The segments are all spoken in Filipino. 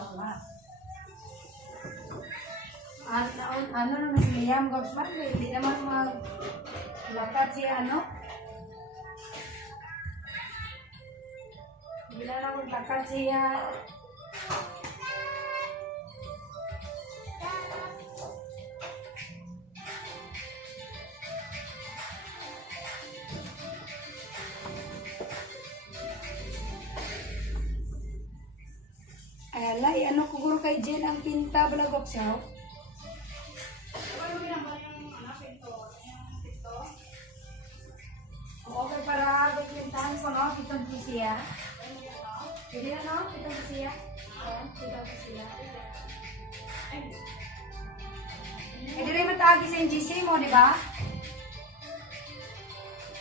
wala. Ano na nagliyam gobsman, hindi naman maglakad siya, ano? Hindi na lang maglakad siya. Alay, ano ko guro kay Jen ang pinta balagok siya? Okay, para pintahan ko, no? Kitang siya. Pwede na, no? Kitang siya. Kitang siya. Hindi rin matagi sa NGC mo, di ba?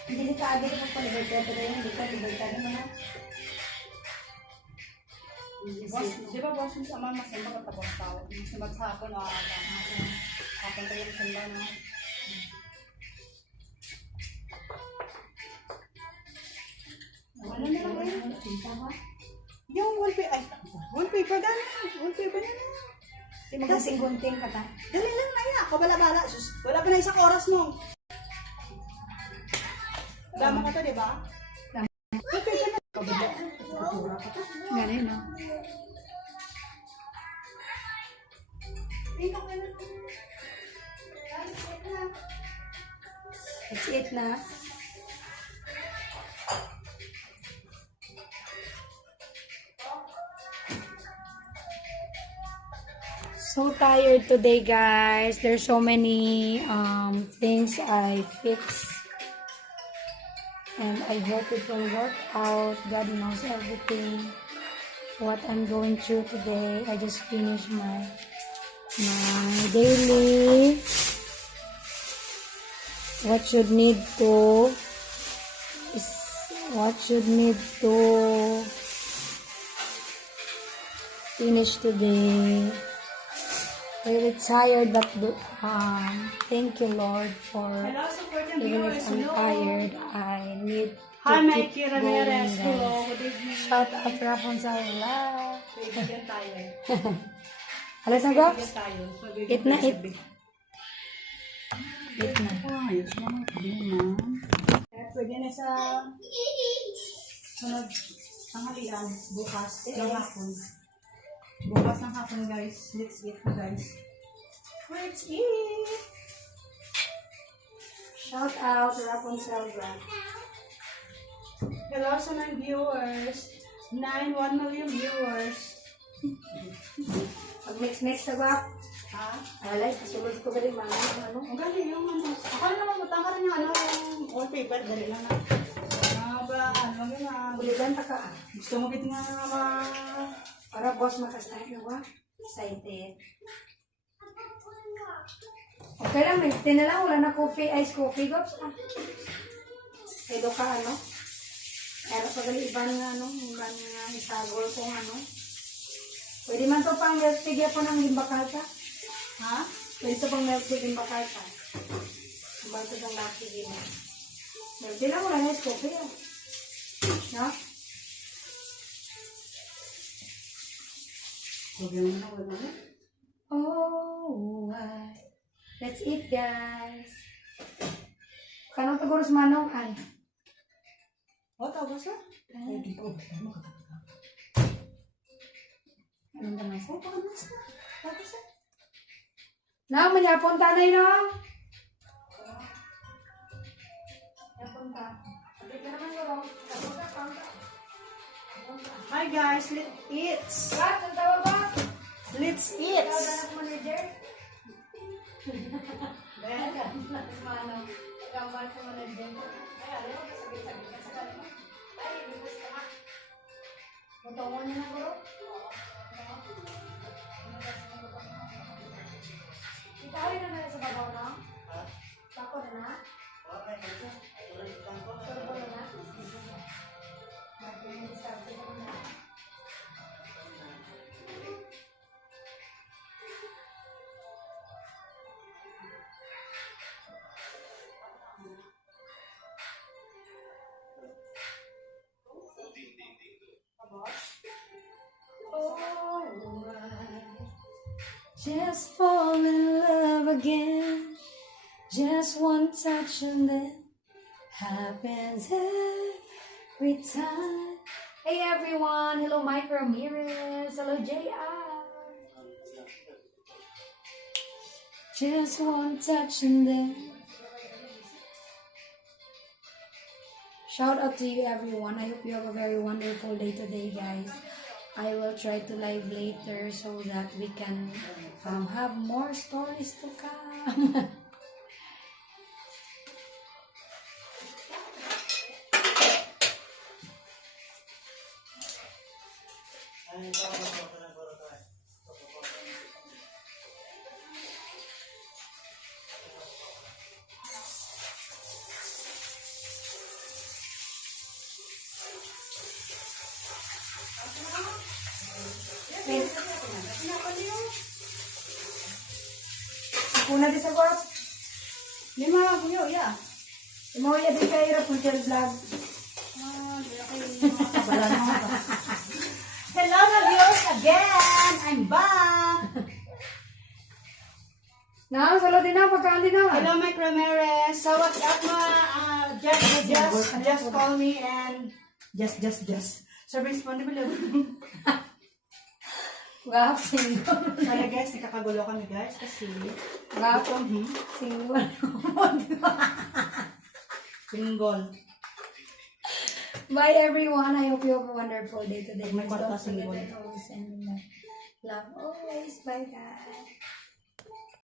Hindi ka agad mo palibay-tay. Hindi ka libay-tay naman, no? Di ba boss yung sama masimba ka tapos tao? Masimba sa hapon o hapon tayo masimba na. Ano na lang yun? Pinta ba? Yung wallpaper na. Wallpaper na na. Magkasing gunting ka ta? Dali lang na yan. Ako bala-bala. Wala pa na isang oras mo. Dama ka to, di ba? Wallpaper na. Ganun, no? That's it na. So tired today, guys. There's so many things I fixed. And I hope it will work out. God knows everything. What I'm going through today. I just finished my daily. What should need to finish today. Really tired, but thank you, Lord, for even if I'm tired, I need to keep going, guys. Shout out Rapunzel. Bigyan tayo eh. Alas na, go? Tayo. Eat na, eat. Eat na. Ayos naman. Pwede na sa sunod tanghalian bukas ng hapon. Bukas ng hapon, guys. Let's eat na, guys. Let's eat! Shout out Rapunzel. Hello sa mga viewers. 1 million viewers. Pag-mix na ba? Ha? Alay, kasulod ko ba rin mga ano? Ang galing yung ano. Ako na naman butang ka rin yung yung wallpaper. Dali lang na. Buligan ta ka. Gusto mo bit nga Para boss makastart na ba? Excited. Okay lang, may na lang. Wala na coffee, ice coffee. Gops ah. Kaya ka ano? Pero pagali iban nga ano, iban nga isagol kung ano. Pwede man to pang milk tea po ng limbakal ka. ha? Pwede to pang milk tea limbakal ka. Iban to ng laki din. Milk tea lang, wala na ice coffee ah. No? Oh, let's eat, guys. Kanong taguro sa manong ay. O, tapos na? Anong tamasa? Tapos na. Tapos na. Na, manyapon tanay no? Manyapon ta. Hi guys, let's eat. What? Ang tawag ba? Let's eat. Tawag na ng manager? Ben? Manong. Gambar ko manager. Ay, alam mo, sabit-sabit ka sa kanila. Ay, bibus ka nga. Mutungon niya na, bro? Itali na na sa babaw, no? Bako na na? Turbo na na? Mag-start ko na. Oh, Just fall in love again. Just one touch and then happens every time. Hey everyone, hello Mike Ramirez, hello JR. Just one touch and then. Shout out to you everyone. I hope you have a very wonderful day today, guys. I will try to live later so that we can have more stories to come. Una di sa guard. Lima, kuyo, ya. Mo ya di kay ra puntel vlog. Hello, viewers again. I'm back. Na, salo din na pagkaan din na. Hello, Mike Ramirez. So what's up, just call me and just. So respond mo lang. Wow, single. Kaya guys, nakakagulo kami guys kasi Wow, single. single. Bye everyone. I hope you have a wonderful day today. May Don't kwarta forget single. that always and love always. Bye guys.